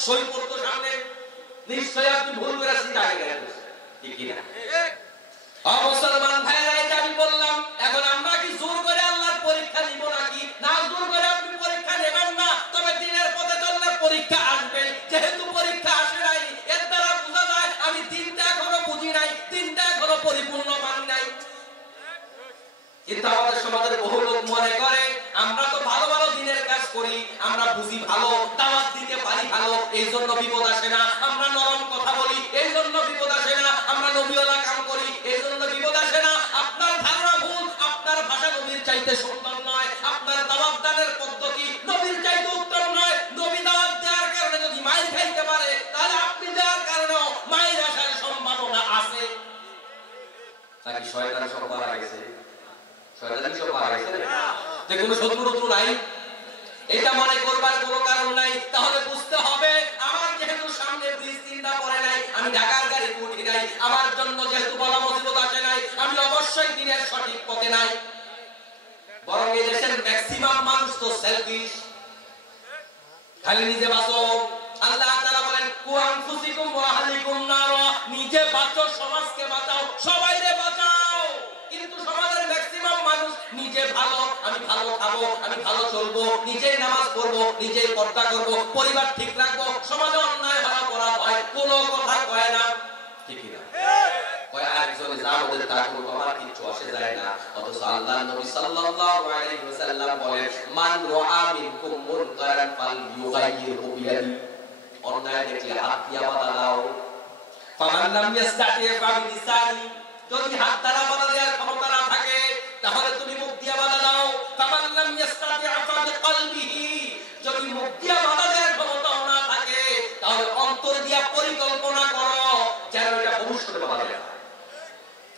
অবশ্যই পড়তো সামনে। নিশ্চয়ই আপনি ভুল করে চিন্তা করেন, ঠিক কি না? মুসলমান ভাইরা, এটা আমি বললাম। এখন আমরা কি জোর করে আল্লাহর পরীক্ষা নিব নাকি? না, জোর করে আপনি পরীক্ষা নেবেন না, তবে দিনের পথে চললে পরীক্ষা আসবে। যেহেতু পরীক্ষা আসে নাই, এর দ্বারা বোঝা যায় আমি দিনটা এখনো বুঝি নাই, দিনটা এখনো পরিপূর্ণ মানি নাই। কিন্তু আমাদের সমাজের বহু লোক মনে করে আমরা তো ভালো ভালো দিনের কাজ করি, আমরা বুঝি ভালো, দাওয়াত দিতে পারি ভালো, এই জন্য বিপদ আসে না। আমরা নরম কথা বলি, এই জন্য বিপদ আসে না। আমরা নবীওয়ালা কাম করি, এই জন্য বিপদ আসে না। আপনার ধারণা ভুল। আপনার ভাষা নবীর চাইতে সুন্দর নয়, আপনার দাওয়াত দানের পদ্ধতি নবীর চাইতে উত্তম নয়। নবী দাওয়াত দেওয়ার কারণে যদি মাইর খাইতে পারে, তাহলে আপনি দেওয়ার কারণেও মাইর আসার সম্ভাবনা আছে। নাকি শয়তান সব মারা গেছে? শয়তান সব মারা গেছে না, যে কোনো শত্রু নাই, এটা মনে করবার কোনো কারণ নাই। তাহলে বুঝতে হবে আমার যেহেতু সামনে ব্রিজ তিনটা পড়ে নাই, আমি ঢাকার গাড়ি উঠি নাই, আমার জন্য যেহেতু বড় মুসিবত আসে নাই, আমি অবশ্যই দিনের সঠিক পথে নাই। বরং এই দেশের ম্যাক্সিমাম মানুষ তো সেলফিশ, খালি নিজে বাঁচো। আল্লাহ তাআলা বলেন কু আনফুসিকুম ওয়া আহলিকুম নার, নিজে বাঁচো, সমাজকে বাঁচাও, সবাইকে বাঁচাও। কিন্তু সমাজের ম্যাক্সিমাম মানুষ নিজে ভালো, আমি ভালো খাবো, আমি ভালো চলবো, নিজেই নামাজ পড়বো, নিজেই পর্দা করবো, পরিবার ঠিক রাখবো, সমাজে অন্যায় হওয়া করা হয়, কোনো কথা কয় না, ঠিক না? কয় আরেকজনে যা বলে তা করবো, আমার কিছু আসে যায় না। অথচ আল্লাহর নবী সাল্লাল্লাহু আলাইহি ওয়াসাল্লাম বলেন মান রাআ মিনকুম মুনকারান ফালইউগাইয়িরহু বিয়াদি, অন্যায় দেখলে হাত দিয়ে বাধা দাও। ফামান লাম ইস্তাতি ফাবিলিসানি, যদি হাত দ্বারা বাধা দেওয়ার ক্ষমতা না থাকে তাহলে তুমি মুখ দিয়ে বাধা দাও। ফামান লাম ইস্তাতি ফাবিকলবিহি, যদি মুখ দিয়ে বাধা দেওয়ার ক্ষমতা না থাকে তাহলে অন্তর দিয়ে পরিকল্পনা করো যেন এটা ভবিষ্যতে বাধা দেয়।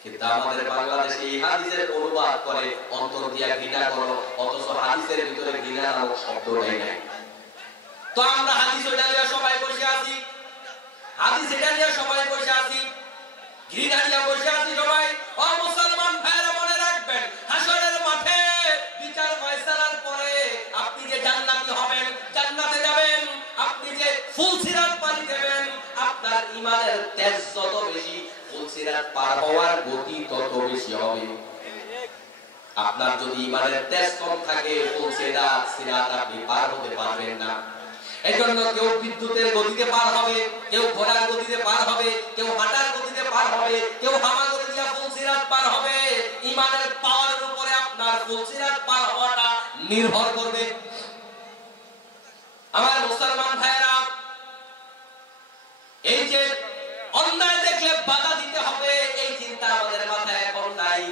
কিন্তু আমাদের বাংলাদেশে এই হাদিসের অনুবাদ করে অন্তর দিয়ে ঘৃণা করো, অথচ হাদিসের ভিতরে ঘৃণা নামক শব্দটাই নাই। তো আমরা হাদিস ওটা নিয়ে সবাই বসে আছি, হাদিস এটা নিয়ে সবাই বসে আছি, ঘৃণা নিয়ে বসে আছি সবাই। ও মুসলমান ভাইরা, মনে রাখবেন হাসরের মাঠে বিচার ফয়সালার পরে আপনি যে জান্নাতি হবেন, জান্নাতে যাবেন, আপনি যে ফুলসিরাত পাড়ি দেবেন, আপনার ঈমানের তেজ যত বেশি, ফুলসিরাত পার হওয়ার গতি তত বেশি হবে। আপনার যদি ঈমানের তেজ কম থাকে, ফুলসিরাত আপনি পার হতে পারবেন না। এজন্য কেউ বিদ্যুতের গতিতে পার হবে, কেউ ঘোড়ার গতিতে পার হবে, কেউ হাঁটার গতিতে পার হবে, কেউ হামাগুড়ি দিয়ে ফুলসিরাত পার হবে। ঈমানের পাওয়ারের উপরে আপনার ফুলসিরাত পার হওয়াটা নির্ভর করবে। আমার মুসলমান ভাইরা, এই যে অন্যায় দেখলে বাধা দিতে হবে, এই চিন্তা আমাদের মাথায় এখন নাই।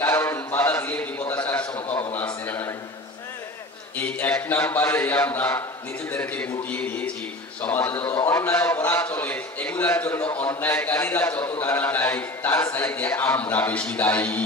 কারণ বাধা দিলে বিপদ আসার সম্ভাবনা আছে না নাই? এই এক নাম্বারে আমরা নিজেদেরকে গুটিয়ে দিয়েছি। সমাজে যত অন্যায় অপরাধ চলে, এগুলোর জন্য অন্যায়কারীরা যত টানা দেয়, তার চাইতে আমরা বেশি দায়ী।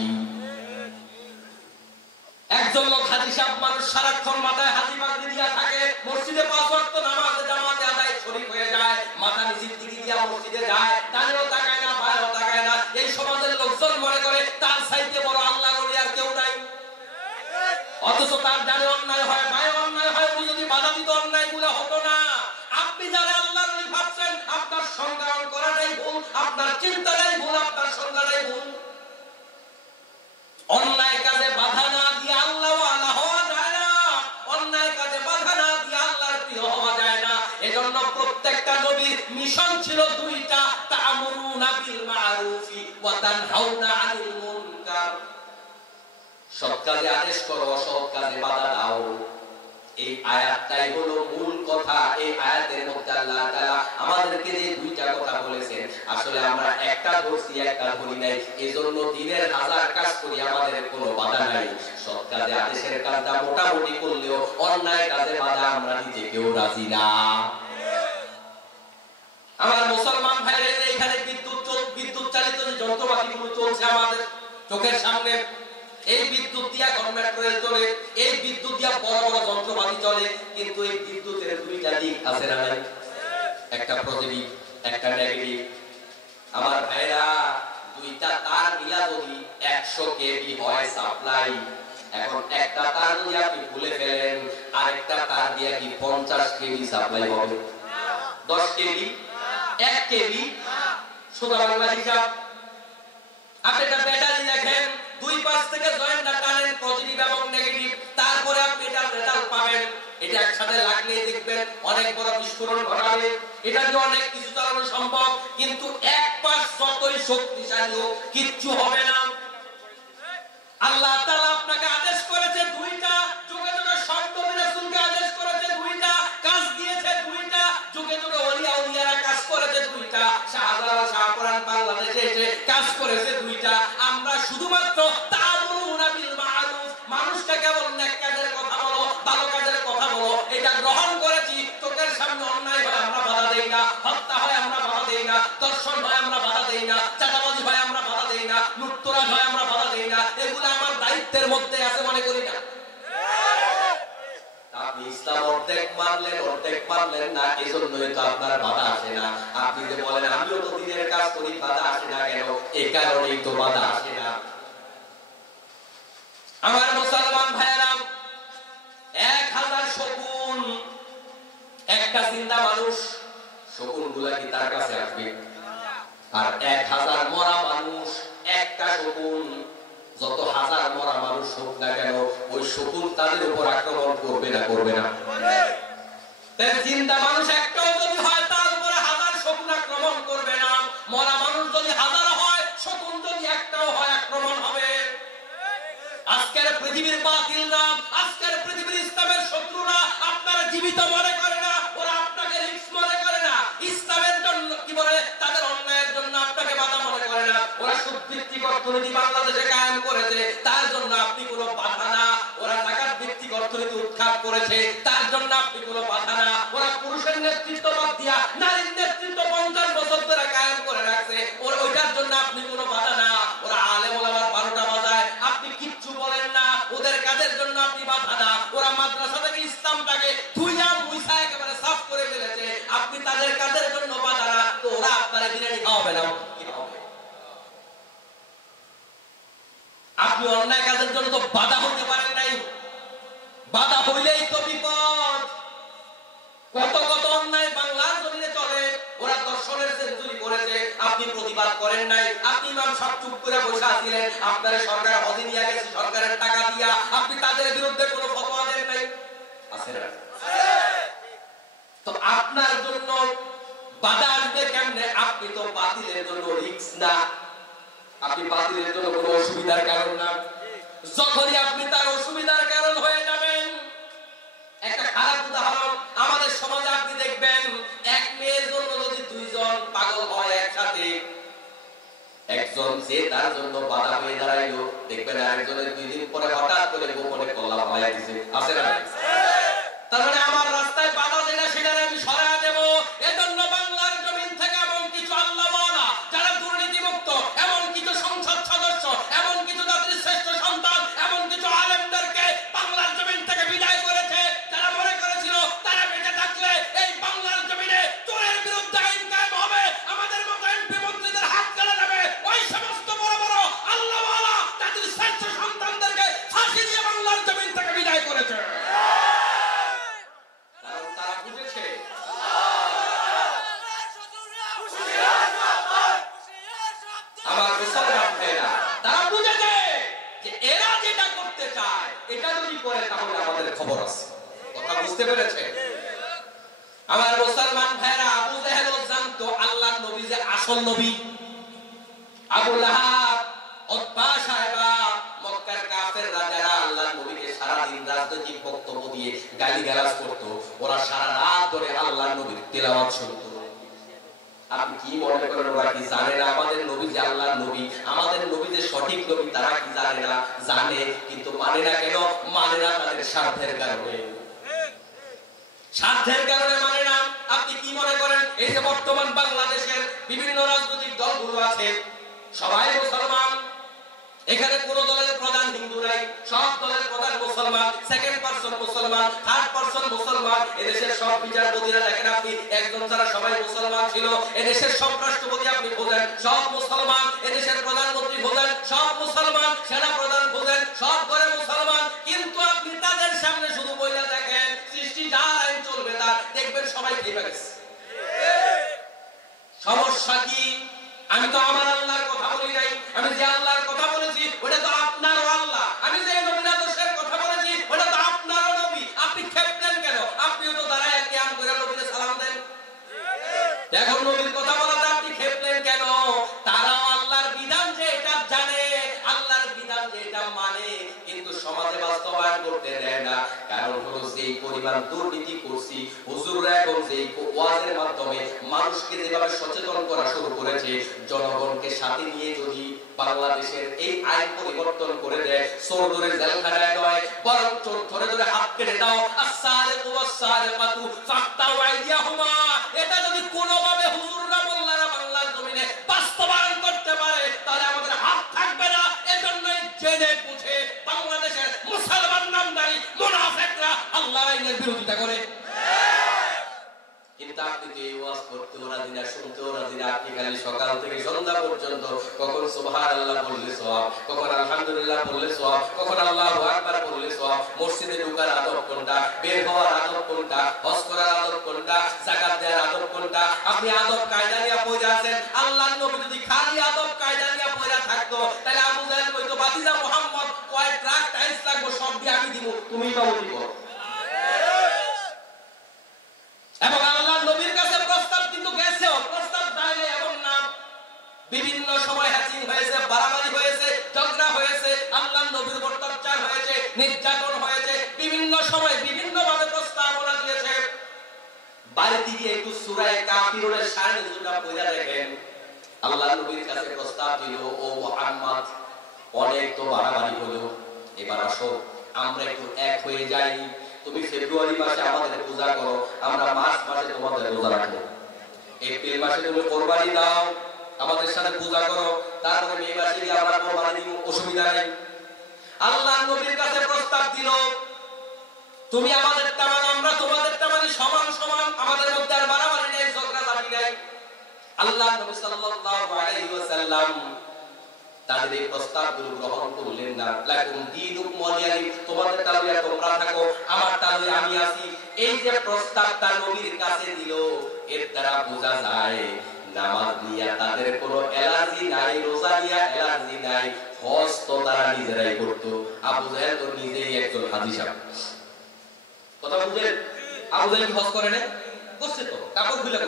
একজন লোক হাজি সাহেব মানুষ, সারাক্ষণ মাথায় হাজি পাগড়ি দিয়া থাকে, মসজিদে 5 ওয়াক্ত নামাজে জামাতে আদায় শরীক হয়ে যায়, মাথা নিচের দিকে দিয়া মসজিদে যায়, ডানেও তাকায় না, বাঁয়েও তাকায় না। এই সমাজের লোকজন মনে করে তার চাইতে বড় আল্লাহর ওলি আর কেউ নাই। অথচ তার ডানে অন্যায় হয়, বাঁয়ে অন্যায় হয়, উনি যদি বাধা দিত অন্যায়গুলো হতো না। আপনি যারা আল্লাহর ওলি ভাবছেন, আপনার সংগ্রাম করাটাই ভুল, আপনার চিন্তাটাই ভুল, আপনার সংজ্ঞাটাই ভুল। অন্যায় কাজে বাধা না দিয়ে আল্লাহ ওয়ালা হওয়া যায় না, অন্যায় কাজে বাধা না দিয়ে আল্লাহর প্রিয় হওয়া যায় না। এজন্য প্রত্যেকটা নবীর মিশন ছিল দুইটা, তা'মুরুনা বিল মা'রুফি ওয়া তানহাউনা আনিল মুনকার। সৎ কাজে আদেশ করো, অসৎ কাজে বাধা দাও। এই আয়াতটাই হলো মূল কথা। এই আয়াতের মধ্যে আল্লাহ তাআলা আমাদেরকে যে দুইটা কথা বলেছেন, আসলে আমরা একটা ধরছি, একটা ধরি নাই। এজন্য দিনের হাজার কাজ করি, আমাদের কোনো বাধা নাই। সৎ কাজে আদেশের কাজটা মোটামুটি করলেও অন্যায় কাজে বাধা আমরা দিতে কেউ রাজি না। আমার মুসলমান ভাইরা, এখানে বিদ্যুৎ চালিত যে যন্ত্রপাতিগুলো চলছে আমাদের চোখের সামনে, এই বিদ্যুৎ দিয়া গভর্নমেন্ট রেল চলে, এই বিদ্যুৎ দিয়া বড় বড় যন্ত্রপাতি চলে। কিন্তু এই বিদ্যুতের দুইটা দিক আছে না নাই? একটা পজিটিভ, একটা নেগেটিভ। আমার ভাইরা, দুইটা তার মিলা যদি 100 কেভি হয় সাপ্লাই, এখন একটা তার যদি আপনি খুলে ফেলেন, আরেকটা তার দিয়ে কি 50 কেভি সাপ্লাই হবে? 10 কেভি 1 কেভি সোজা বাংলা হিসাব। আপনি একটা ব্যাটারি দেখেন, দুই পাশ থেকে জয়েন্টটা টানেন, পজিটিভ এবং নেগেটিভ, তারপরে আপনি এটার রেজাল্ট পাবেন। এটা একসাথে লাগলে দেখবেন অনেক বড় বিস্ফোরণ ঘটাবে। এটা দিয়ে অনেক কিছু চালানো সম্ভব, কিন্তু এক পাশ যতই শক্তিশালী হোক কিচ্ছু হবে না। আল্লাহ তাআলা আপনাকে আদেশ করেছে দুইটা, যুগে যুগে সন্ত রাসূলকে আদেশ করেছে দুইটা, কাজ দিয়েছে দুইটা, যুগে যুগে ওলিয়া উলিয়ারা কাজ করেছে দুইটা, শাহজালাল শাহপুরান বাংলাদেশে এসে কাজ করেছে দুইটা। আমরা শুধুমাত্র তা'মুরুনা বিল মা'রুফ, মানুষকে কেবল নেক কাজের কথা বলো, ভালো কাজের কথা বলো, এটা গ্রহণ করেছি। চোখের সামনে অন্যায় হয় আমরা বাধা দেই না, হত্যা হয় আমরা বাধা দেই না, দর্শন হয় আমরা বাধা দেই না, চাঁদাবাজি হয় আমরা বাধা দেই না, লুটতরাজ হয় আমরা বাধা দেই না। এগুলো আমার দায়িত্বের মধ্যে আছে মনে করি না। আপনি ইসলাম অর্ধেক মানলেন না, এজন্যই তো আপনার বাধা আসে না। আপনি যে বলেন আমিও তো দিনের কাজ করি, বাধা আসে না কেন? এই কারণেই তো বাধা আসে না। আমার মুসলমান ভাইয়েরা, 1000 শকুন, একটা জিন্দা মানুষ, শকুনগুলা কি তার কাছে আসবে? আর 1000 মরা মানুষ, একটা শকুন, যত হাজার মরা মানুষ হোক না কেন, ওই শকুন তাদের উপর আক্রমণ করবে না? করবে না? তাই জিন্দা মানুষ একটাও যদি হয়, তার উপরে 1000 শকুন আক্রমণ করবে না। মরা মানুষ যদি 1000 হয়, শকুন যদি একটাও হয়, আক্রমণ হবে। আজকের পৃথিবীর বাতিলরা, আজকের পৃথিবীর ইসলামের শত্রুরা আপনারা জীবিত মনে করে না, ওরা আপনাকে রিস্ক মনে করে না। ইসলামের জন্য কি বলে, তাদের অন্যায়ের জন্য আপনাকে বাধা মনে করে না। ওরা সুদভিত্তিক অর্থনীতি বাংলাদেশে কায়েম করেছে, তার জন্য আপনি কোনো বাধা না। ওরা টাকার ভিত্তিক অর্থনীতি উৎখাত করেছে, তার জন্য আপনি কোনো বাধা না। ওরা পুরুষের নেতৃত্ব বাদ দিয়া নারীর নেতৃত্ব 50 বছর ধরে কায়েম করে রাখছে, ওইটার জন্য আপনি কোনো বাধা না। ওরা আলেম ওলামার 12টা বাজায়, আপনি কিচ্ছু বলেন না, ওদের কাজের জন্য আপনি বাধা না। ওরা মাদ্রাসা থেকে ইসলামটাকে ধুইয়া মুইসা একেবারে সাফ করে ফেলেছে, আপনি তাদের কাজের জন্য বাধা না। তো ওরা আপনারা বিরিয়ানি খাওয়াবে না, কি হবে? আপনি অন্যায় কাজের জন্য তো বাধা হতে পারেন নাই, বাধা হইলেই তো বিপদ। কত কত অন্যায় বাংলার জমিনে চলে, ওরা দর্শনের সেঞ্চুরি করেছে, আপনি প্রতিবাদ করেন নাই। আপনি ইমাম সব চুপ করে বসে আছিলেন, আপনার সরকার হজে নিয়ে গেছে সরকারের টাকা দিয়া, আপনি তাদের বিরুদ্ধে কোনো ফতোয়া দেন নাই। আছে না? তো আপনার জন্য বাধা আসবে কেমনে? আপনি তো বাতিলের জন্য রিস্ক না, আপনি বাতিলের জন্য কোনো অসুবিধার কারণ না। যখনই আপনি তার অসুবিধার কারণ হয়ে যাবেন, একটা খারাপ উদাহরণ আমাদের সমাজে আপনি দেখবেন, এক মেয়ের জন্য যদি 2 জন পাগল হয় একসাথে, একজন যে তার জন্য বাধা হয়ে দাঁড়াইলো, দেখবেন আরেকজনের 2 দিন পরে হঠাৎ করে গোপনে কল্লা ফালাই দিছে। আছে না? তার মানে আমার রাস্তায় বাধা যেটা, সেটা আমি সরায়া দেব। এজন্য বাংলার জমিন থেকে এমন কিছু আল্লাহওয়ালা, যারা দুর্নীতিমুক্ত, এমন কিছু সংসদ সদস্য, এমন কিছু জাতির শ্রেষ্ঠ সন্তান, এমন কিছু আলেমদেরকে বাংলার জমিন থেকে বিদায় করেছে, যারা মনে করেছিল তারা বেঁচে থাকলে এই বাংলার জমিনে চোরের বিরুদ্ধে আইন কায়েম হবে, আমাদের মতো এমপি মন্ত্রীদের হাত কাটা যাবে। ওই সমস্ত বড় বড় আল্লাহওয়ালা জাতির শ্রেষ্ঠ সন্তানদেরকে ফাঁসি দিয়ে বাংলার জমিন থেকে বিদায় করেছে। আমার মুসলমান ভাইরা, তারা বুঝেছে যে এরা যেটা করতে চায়, এটা যদি করে তাহলে আমাদের খবর আছে। কথা বুঝতে পেরেছে? আমার মুসলমান ভাইরা, আবু জাহেল জানতো আল্লাহর নবী যে আসল নবী। আবু লাহাব, উতবা সাহেবা, মক্কার কাফেররা যারা আল্লাহর নবীকে সারা দিন রাজনৈতিক বক্তব্য দিয়ে গালিগালাজ করত, ওরা সারা রাত ধরে আল্লাহর নবীর তেলাওয়াত শুনতো। আপনি কি মনে করেন ওরা কি জানে না আমাদের নবী যে আল্লাহর নবী, আমাদের নবী যে সঠিক নবী, তারা কি জানে না? জানে, কিন্তু মানে না কেন? মানে না তাদের স্বার্থের কারণে। স্বার্থের কারণে মানে না। আপনি কি মনে করেন এই যে বর্তমান বাংলাদেশের বিভিন্ন রাজনৈতিক দলগুলো আছে, সবাই মুসলমান, এখানে কোন দলের প্রধান হিন্দু নাই, সব দলের প্রধান মুসলমান, সেকেন্ড পারসন মুসলমান, থার্ড পারসন মুসলমান। এদেশের সব বিচারপতিরা দেখেন আপনি, একজন ছাড়া সবাই মুসলমান ছিল। এদেশের সব রাষ্ট্রপতি আপনি খোঁজেন, সব মুসলমান। এদেশের প্রধানমন্ত্রী খোঁজেন, সব মুসলমান। সেনা প্রধান খোঁজেন, সব ঘরে মুসলমান। কিন্তু আপনি তাদের সামনে শুধু বইলা দেখেন, সৃষ্টি যার আইন চলবে তার, দেখবেন সবাই খেপে গেছে। কি? আমি তো আমার আল্লাহর কথা বলি নাই, আমি যে আল্লাহর কথা বলেছি ওটা তো আপনারও আল্লাহ। আমি যে নবীর আদর্শের কথা বলেছি ওটা তো আপনারও নবী। আপনি খেপলেন কেন? আপনিও তো দাঁড়ায় কিয়াম করে নবীকে সালাম দেন। এখন নবীর কথা বলাতে আপনি খেপলেন কেন? তারাও আল্লাহর বিধান যে এটা জানে, আল্লাহর বিধান যে এটা মানে, কিন্তু সমাজে বাস্তবায়ন করতে দেয় না। কারণ হলো যেই পরিমাণ দুর্নীতি করছি, হুজুররা এখন যেই ওয়াজের মাধ্যমে মানুষকে যেভাবে সচেতন করা শুরু করেছে, জনগণকে সাথে নিয়ে যদি বাংলাদেশের এই আইন পরিবর্তন করে দেয়, চোর ধরে জেলখানায় নয়, বরং চোর ধরে ধরে হাত কেটে দাও, আস-সারিকু ওয়াস-সারিকাতু ফাকতাউ আইদিয়াহুমা, এটা যদি কোনোভাবে হুজুররা মোল্লারা বাংলার জমিনে বাস্তবায়ন করতে পারে, তাহলে আমাদের হাত থাকবে না। এজন্যই জেনে বুঝে বাংলাদেশের মুসলমান নামদারি মুনাফিকরা আল্লাহর আইনের বিরোধিতা করে। কিন্তু আপনি তো এই ওয়াজ করতেও রাজি না, শুনতেও রাজি না। আপনি খালি সকাল থেকে সন্ধ্যা পর্যন্ত কখন সুবহানাল্লাহ বললে সওয়াব, কখন আলহামদুলিল্লাহ বললে সওয়াব, কখন আল্লাহু আকবার বললে সওয়াব। মসজিদে ঢোকার আদব কোনটা, বের হওয়ার আদব কোনটা, হজ করার আদব কোনটা, যাকাত দেওয়ার আদব কোনটা, আপনি আদব কায়দা নিয়ে পড়ে আছেন। আল্লাহর নবী যদি খালি আদব কায়দা নিয়ে পড়ে থাকতো, তাহলে আবু জাহেল কইতো, বাতিজা মুহাম্মদ কয় ট্রাক টাইলস লাগবে সব দিয়ে আমি দিব, তুমি ইমামতি করো। এবং আল্লাহর নবীর কাছে প্রস্তাব কিন্তু গেছেও, প্রস্তাব দেয়নি এমন না। বিভিন্ন সময় হ্যাচিং হয়েছে, বাড়াবাড়ি হয়েছে, ঝগড়া হয়েছে, আল্লাহর নবীর উপর অত্যাচার হয়েছে, নির্যাতন হয়েছে, বিভিন্ন সময় বিভিন্ন ভাবে প্রস্তাবনা দিয়েছে। বাড়িতে গিয়ে একটু সূরা কাফিরুনের সামনে দুটো পড়ে দেখেন, আল্লাহর নবীর কাছে প্রস্তাব দিল, ও মুহাম্মদ অনেক তো বাড়াবাড়ি হলো, এবার আসো আমরা একটু এক হয়ে যাই। তুমি ফেব্রুয়ারি মাসে আমাদের পূজা করো, আমরা মার্চ মাসে তোমাদের রোজা রাখবো। এপ্রিল মাসে তুমি কোরবানি দাও, আমাদের সাথে পূজা করো, তারপরে মে মাসে গিয়ে আমরা কোরবানি দিব, অসুবিধা নেই। আল্লাহর নবীর কাছে প্রস্তাব দিল, তুমি আমাদের তামান আমরা তোমাদের তামানি, সমান সমান, আমাদের মধ্যে আর বাড়াবাড়ি নেই, ঝগড়াঝাটি নেই। আল্লাহর নবী সাল্লাল্লাহু আলাইহি ওয়াসাল্লাম তাদের এই প্রস্তাবগুলো গ্রহণ করলেন না। লাকুম দীনুকুম ওয়ালিয়া দীন, তোমাদের তালুয়া তোমরা থাকো, আমার তালুয়া আমি আছি। এই যে প্রস্তাবটা নবীর কাছে দিল, এর দ্বারা বোঝা যায় নামাজ নিয়ে তাদের কোনো অ্যালার্জি নাই, রোজা নিয়ে অ্যালার্জি নাই, হজ তো তারা নিজেরাই করতো। আবু জাহেল তো নিজেই একজন হাজী সাহেব, কথা বুঝলেন? আবু জাহেল কি হজ করে না? করছে তো, কাপড় খুলে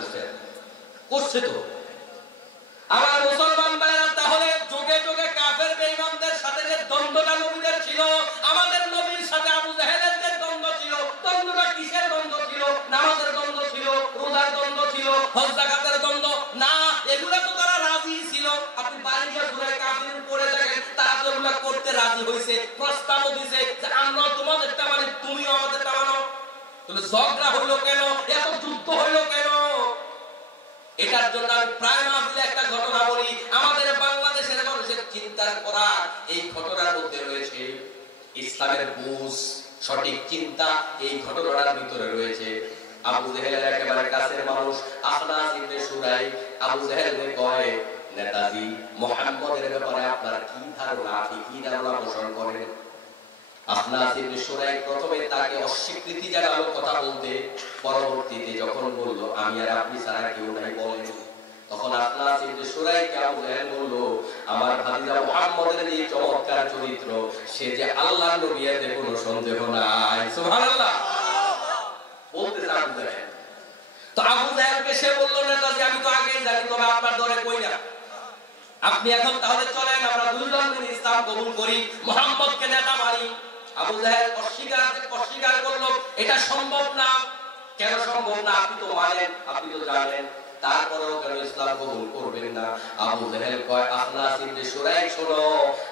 করছে তো। আমার মুসলমান ভাইরা, তাহলে যুগে যুগে কাফের বেঈমানদের সাথে যে দ্বন্দ্বটা নবীদের ছিল, আমাদের নবীর সাথে আবু জাহেলের যে দ্বন্দ্ব ছিল, দ্বন্দ্বটা কিসের দ্বন্দ্ব ছিল? নামাজের দ্বন্দ্ব ছিল, রোজার দ্বন্দ্ব ছিল, হজ যাকাতের দ্বন্দ্ব না, এগুলা তো তারা রাজি ছিল। আপনি বাড়ি গিয়ে সূরা কাফিরুন পড়ে দেখেন, তারা তো এগুলা করতে রাজি হইছে, প্রস্তাবও দিয়েছে যে আমরা তোমাদেরটা মানে তুমিও আমাদেরটা মানো। তাহলে ঝগড়া হইলো কেন? এত যুদ্ধ হইলো কেন? এটার জন্য আমি প্রায় মাহফিলে একটা ঘটনা বলি। আমাদের বাংলাদেশের মানুষের চিন্তা করা এই ঘটনার মধ্যে রয়েছে, ইসলামের বুঝ, সঠিক চিন্তা এই ঘটনার ভিতরে রয়েছে। আবু জাহেলের একেবারে কাছের মানুষ আখনাস ইবনে সুরাই আবু জাহেলকে কয়, নেতাজি মুহাম্মদের ব্যাপারে আপনার কি ধারণা, আপনি কি ধারণা পোষণ করেন? আখনাস ইবনে সুরাই প্রথমে তাকে অস্বীকৃতি জানালো কথা বলতে, পরবর্তীতে যখন বলল আমি আর আপনি ছাড়া কেউ নাই বলেন, তখন আখনাস ইবনে সুরাইকে আবু জাহেল বলল, আমার ভাতিজা মুহাম্মদের এই চমৎকার চরিত্র, সে যে আল্লাহর নবী এতে কোনো সন্দেহ নাই। সুবহানাল্লাহ বলতে আবু জাহেল। তো আবু জাহেলকে সে বলল, নেতাজি আমি তো আগেই জানি, তবে আপনার দরে কই না, আপনি এখন তাহলে চলেন আমরা দুইজন মিলে ইসলাম কবুল করি, মুহাম্মদকে নেতা মানি। আবু জাহেল অস্বীকার করলো, এটা সম্ভব না। কেন সম্ভব না? আপনি তো মানেন, আপনি তো জানেন, তারপরেও কেন ইসলাম কবুল করবেন না? আবু জাহেল কয়, আখনাস ইবনে সুরাইক শোনো,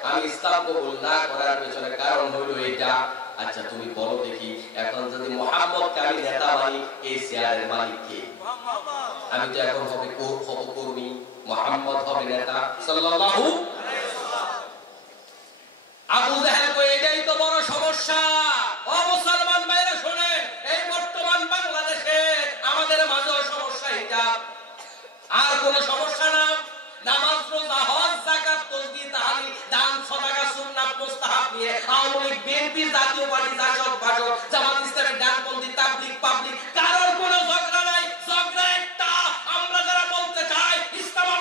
আমি ইসলাম কবুল না করার পেছনে কারণ হলো এটা। আচ্ছা তুমি বলো দেখি, এখন যদি মুহাম্মদকে আমি নেতা মানি, এই চেয়ারের মালিক কে? আমি তো এখন হবে কর্মী, মুহাম্মদ হবে নেতা সাল্লাল্লাহু আলাইহি ওয়াসাল্লাম। আবু জাহেল কয়, এটাই তো বড় সমস্যা। ও মুসলমান ভাইরা শুনেন, এই বর্তমান বাংলাদেশে আমাদের মাঝে সমস্যা এটা, আর কোন সমস্যা না। নামাজ, রোজা, হজ, যাকাত, তাসবিহ, তাহলিল, দান, সাদাকা, সুন্নাত, মুস্তাহাব নিয়ে আওয়ামী লীগ, বিএনপি, জাতীয় পার্টি, জাসদ, ভাজক, জামাত ইসলামী, ডানপন্থী, তাবলীগ, পাবলিক, কারোর কোনো ঝগড়া নাই। ঝগড়া একটা, আমরা যারা বলতে চাই ইসলাম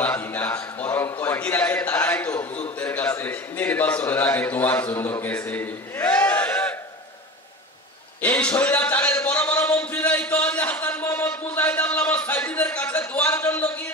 অপরাধী না, বরং কয়দিন আগে তারাই তো হুজুরদের কাছে নির্বাচনের আগে দোয়ার জন্য গেছে। এই স্বৈরাচারের বড় বড় মন্ত্রীরাই তো হাসান মোহাম্মদ মুজাহিদ আল্লামা সাইদিদের কাছে দোয়ার জন্য গিয়ে